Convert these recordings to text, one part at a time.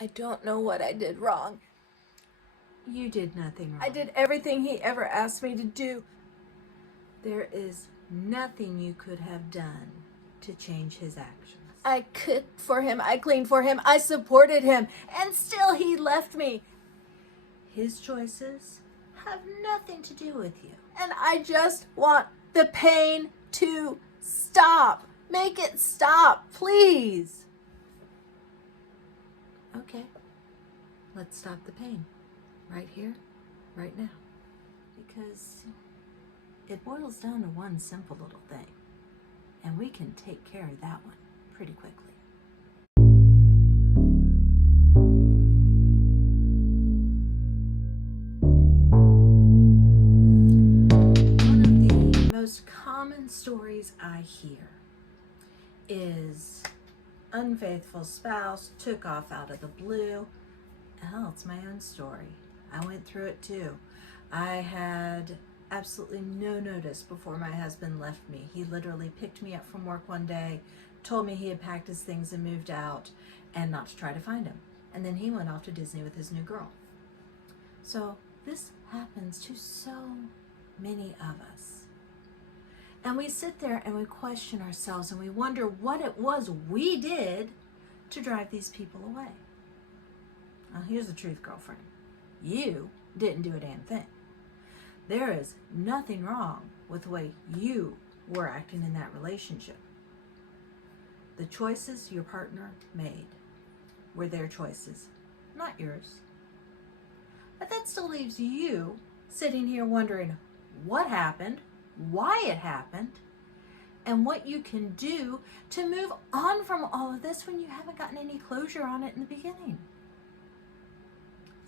I don't know what I did wrong. You did nothing wrong. I did everything he ever asked me to do. There is nothing you could have done to change his actions. I cooked for him, I cleaned for him, I supported him, and still he left me. His choices have nothing to do with you. And I just want the pain to stop. Make it stop, please. Okay, let's stop the pain. Right here, right now. Because it boils down to one simple little thing. And we can take care of that one pretty quickly. One of the most common stories I hear is unfaithful spouse took off out of the blue. Hell, it's my own story. I went through it too. I had absolutely no notice before my husband left me. He literally picked me up from work one day, told me he had packed his things and moved out, and not to try to find him. And then he went off to Disney with his new girl. So this happens to so many of us. And we sit there and we question ourselves and we wonder what it was we did to drive these people away. Now here's the truth, girlfriend. You didn't do a damn thing. There is nothing wrong with the way you were acting in that relationship. The choices your partner made were their choices, not yours. But that still leaves you sitting here wondering what happened, why it happened, and what you can do to move on from all of this when you haven't gotten any closure on it in the beginning.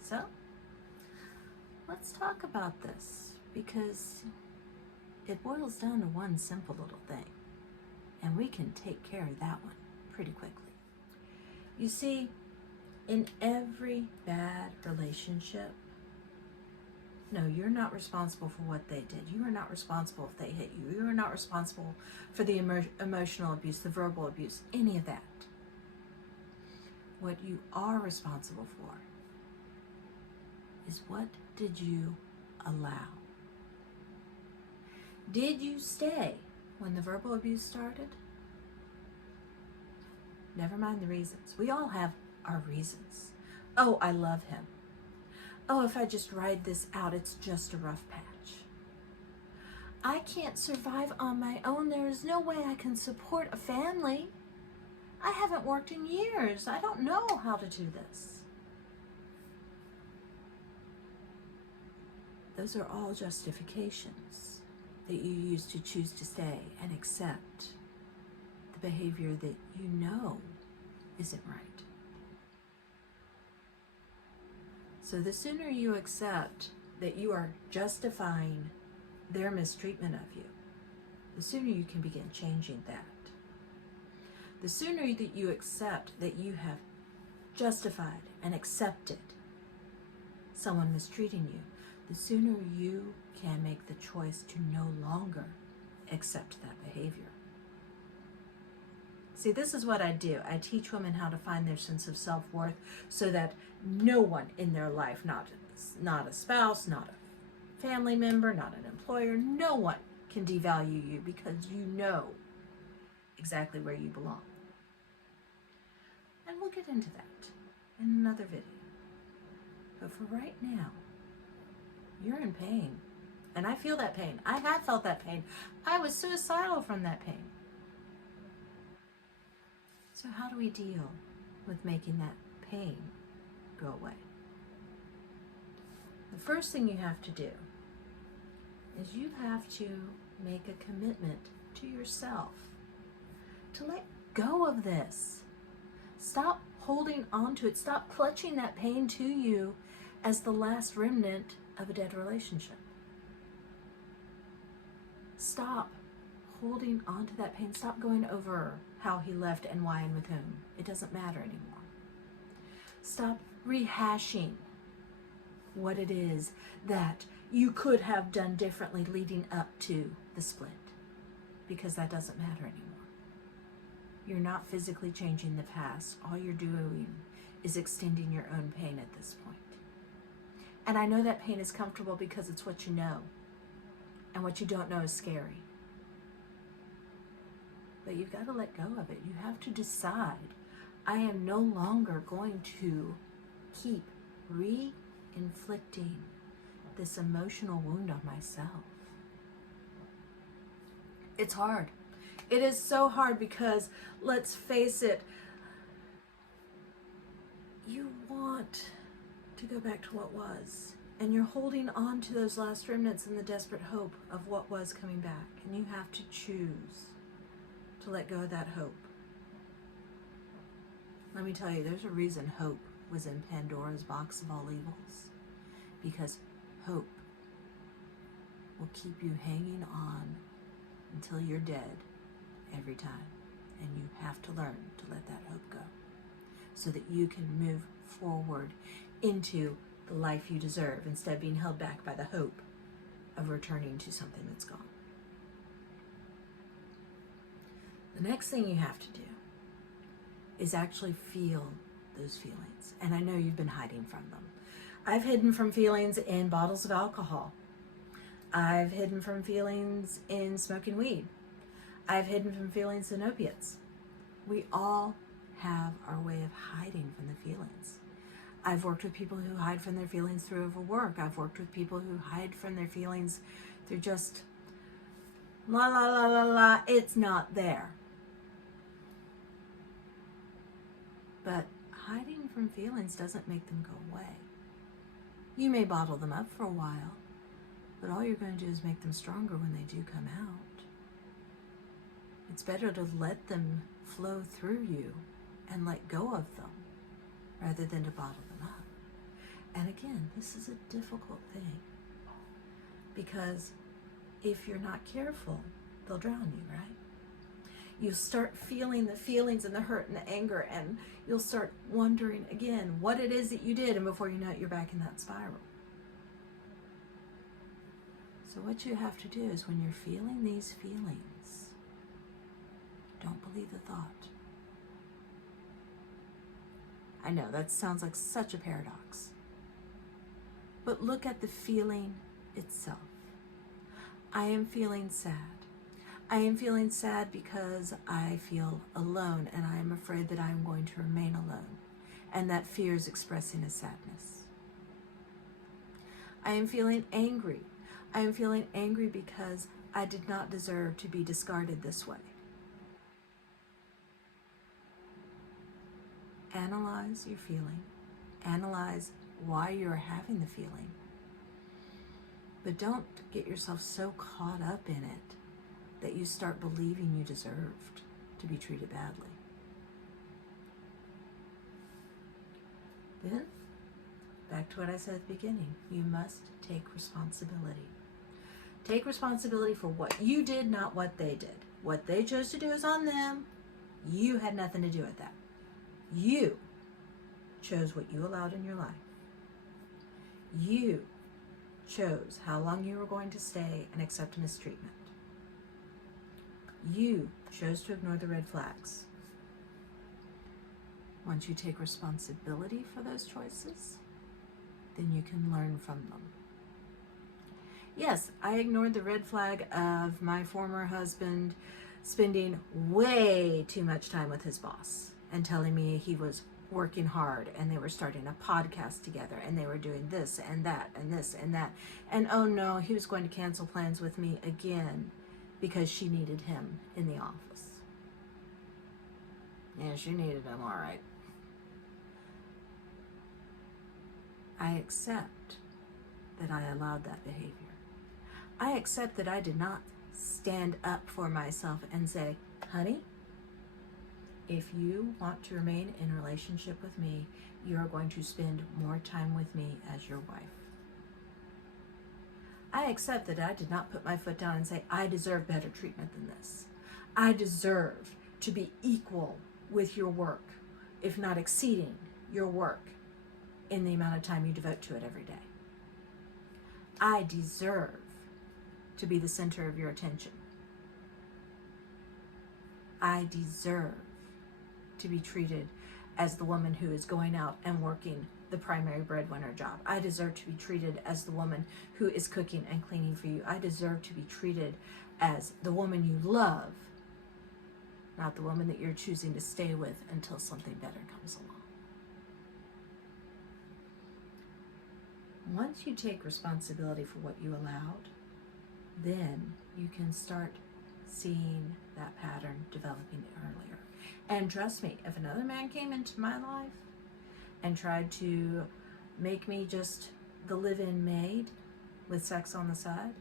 So, let's talk about this, because it boils down to one simple little thing, and we can take care of that one pretty quickly. You see, in every bad relationship, no, you're not responsible for what they did. You are not responsible if they hit you. You are not responsible for the emotional abuse, the verbal abuse, any of that. What you are responsible for is what did you allow? Did you stay when the verbal abuse started? Never mind the reasons. We all have our reasons. Oh, I love him. Oh, if I just ride this out, it's just a rough patch. I can't survive on my own. There is no way I can support a family. I haven't worked in years. I don't know how to do this. Those are all justifications that you use to choose to stay and accept the behavior that you know isn't right. So the sooner you accept that you are justifying their mistreatment of you, the sooner you can begin changing that. The sooner that you accept that you have justified and accepted someone mistreating you, the sooner you can make the choice to no longer accept that behavior. See, this is what I do. I teach women how to find their sense of self-worth so that no one in their life, not a spouse, not a family member, not an employer, no one can devalue you, because you know exactly where you belong. And we'll get into that in another video. But for right now, you're in pain. And I feel that pain. I have felt that pain. I was suicidal from that pain. So how do we deal with making that pain go away? The first thing you have to do is you have to make a commitment to yourself to let go of this. Stop holding on to it. Stop clutching that pain to you as the last remnant of a dead relationship. Stop holding on to that pain. Stop going over how he left and why and with whom. It doesn't matter anymore. Stop rehashing what it is that you could have done differently leading up to the split, because that doesn't matter anymore. You're not physically changing the past. All you're doing is extending your own pain at this point. And I know that pain is comfortable because it's what you know. And what you don't know is scary. But you've got to let go of it. You have to decide, I am no longer going to keep re-inflicting this emotional wound on myself. It's hard. It is so hard because, let's face it, you want to go back to what was. And you're holding on to those last remnants in the desperate hope of what was coming back. And you have to choose to let go of that hope. Let me tell you, there's a reason hope was in Pandora's box of all evils. Because hope will keep you hanging on until you're dead every time. And you have to learn to let that hope go so that you can move forward into the life you deserve instead of being held back by the hope of returning to something that's gone. The next thing you have to do is actually feel those feelings. And I know you've been hiding from them. I've hidden from feelings in bottles of alcohol. I've hidden from feelings in smoking weed. I've hidden from feelings in opiates. We all have our way of hiding from the feelings. I've worked with people who hide from their feelings through overwork. I've worked with people who hide from their feelings through just la la la la la, it's not there. But hiding from feelings doesn't make them go away. You may bottle them up for a while, but all you're going to do is make them stronger when they do come out. It's better to let them flow through you and let go of them rather than to bottle them up. And again, this is a difficult thing because if you're not careful, they'll drown you, right? You'll start feeling the feelings and the hurt and the anger, and you'll start wondering again what it is that you did, and before you know it, you're back in that spiral. So what you have to do is when you're feeling these feelings, don't believe the thought. I know that sounds like such a paradox, but look at the feeling itself. I am feeling sad. I am feeling sad because I feel alone and I am afraid that I am going to remain alone, and that fear is expressing a sadness. I am feeling angry. I am feeling angry because I did not deserve to be discarded this way. Analyze your feeling. Analyze why you're having the feeling. But don't get yourself so caught up in it that you start believing you deserved to be treated badly. Then, back to what I said at the beginning, you must take responsibility. Take responsibility for what you did, not what they did. What they chose to do is on them. You had nothing to do with that. You chose what you allowed in your life. You chose how long you were going to stay and accept mistreatment. You chose to ignore the red flags. Once you take responsibility for those choices, then you can learn from them. Yes, I ignored the red flag of my former husband spending way too much time with his boss and telling me he was working hard and they were starting a podcast together and they were doing this and that and this and that. And oh no, he was going to cancel plans with me again because she needed him in the office. Yeah, she needed him, all right. I accept that I allowed that behavior. I accept that I did not stand up for myself and say, honey, if you want to remain in a relationship with me, you're going to spend more time with me as your wife. I accept that I did not put my foot down and say, I deserve better treatment than this. I deserve to be equal with your work, if not exceeding your work in the amount of time you devote to it every day. I deserve to be the center of your attention. I deserve to be treated as the woman who is going out and working the primary breadwinner job. I deserve to be treated as the woman who is cooking and cleaning for you. I deserve to be treated as the woman you love, not the woman that you're choosing to stay with until something better comes along. Once you take responsibility for what you allowed, then you can start seeing that pattern developing earlier. And trust me, if another man came into my life and tried to make me just the live-in maid with sex on the side,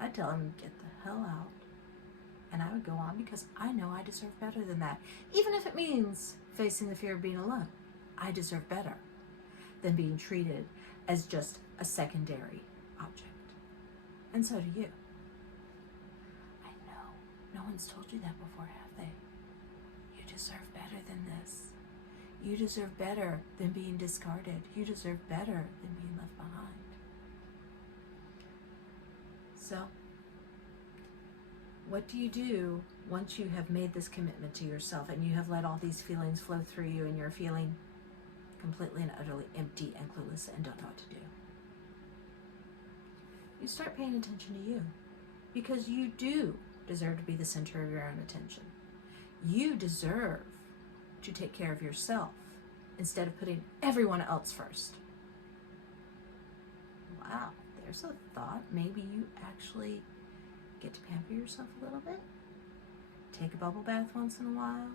I'd tell him to get the hell out. And I would go on because I know I deserve better than that. Even if it means facing the fear of being alone, I deserve better than being treated as just a secondary object. And so do you. I know, no one's told you that before, have they? You deserve better than this. You deserve better than being discarded. You deserve better than being left behind. So, what do you do once you have made this commitment to yourself and you have let all these feelings flow through you and you're feeling completely and utterly empty and clueless and don't know what to do? You start paying attention to you, because you do deserve to be the center of your own attention. You deserve to take care of yourself instead of putting everyone else first. Wow, there's a thought. Maybe you actually get to pamper yourself a little bit. Take a bubble bath once in a while.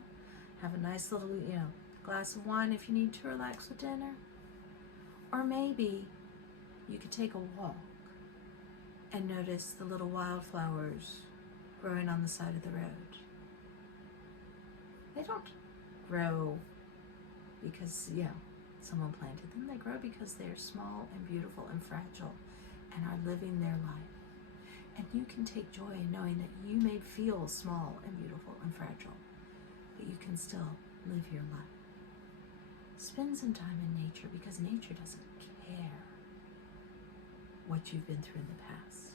Have a nice little, glass of wine if you need to relax with dinner. Or maybe you could take a walk and notice the little wildflowers growing on the side of the road. They don't grow because, someone planted them. They grow because they're small and beautiful and fragile and are living their life. And you can take joy in knowing that you may feel small and beautiful and fragile, but you can still live your life. Spend some time in nature, because nature doesn't care what you've been through in the past.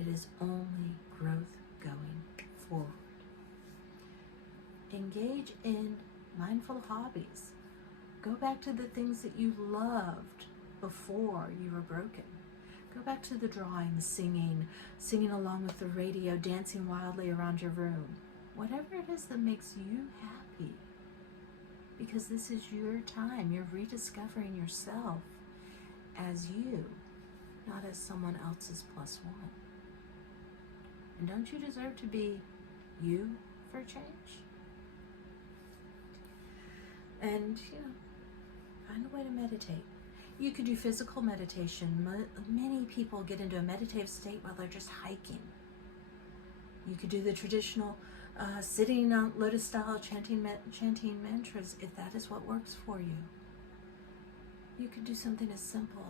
It is only growth going forward. Engage in mindful hobbies. Go back to the things that you loved before you were broken. Go back to the drawing, the singing along with the radio, dancing wildly around your room. Whatever it is that makes you happy. Because this is your time. You're rediscovering yourself as you, not as someone else's plus one. And don't you deserve to be you for a change? And, find a way to meditate. You could do physical meditation. Many people get into a meditative state while they're just hiking. You could do the traditional sitting on lotus style chanting mantras if that is what works for you. You could do something as simple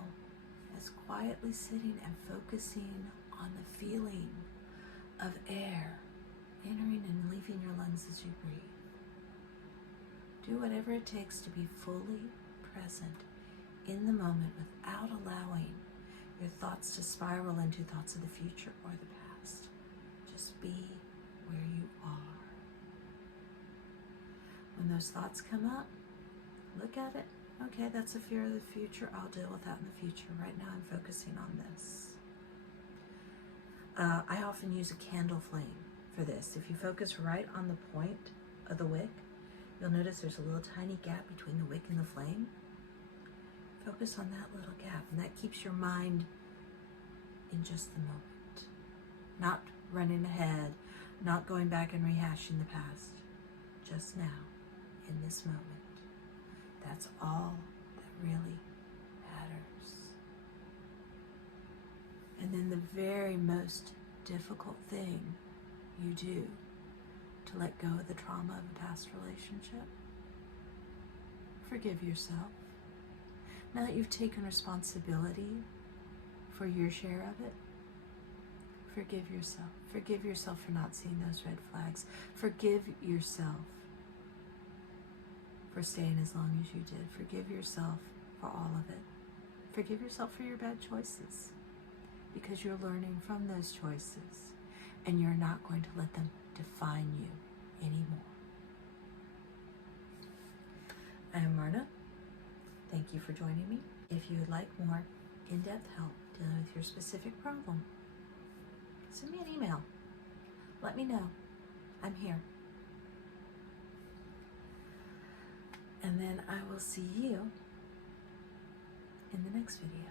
as quietly sitting and focusing on the feeling of air entering and leaving your lungs as you breathe. Do whatever it takes to be fully present in the moment without allowing your thoughts to spiral into thoughts of the future or the past. Just be where you are. When those thoughts come up, look at it. Okay, that's a fear of the future. I'll deal with that in the future. Right now I'm focusing on this. I often use a candle flame for this. If you focus right on the point of the wick, you'll notice there's a little tiny gap between the wick and the flame. Focus on that little gap, and that keeps your mind in just the moment. Not running ahead, not going back and rehashing the past. Just now, in this moment. That's all that really matters. And then the very most difficult thing you do to let go of the trauma of a past relationship, forgive yourself. Now that you've taken responsibility for your share of it, forgive yourself. Forgive yourself for not seeing those red flags. Forgive yourself for staying as long as you did. Forgive yourself for all of it. Forgive yourself for your bad choices, because you're learning from those choices and you're not going to let them define you anymore. I am Marna. Thank you for joining me. If you would like more in-depth help dealing with your specific problem, send me an email. Let me know. I'm here. And then I will see you in the next video.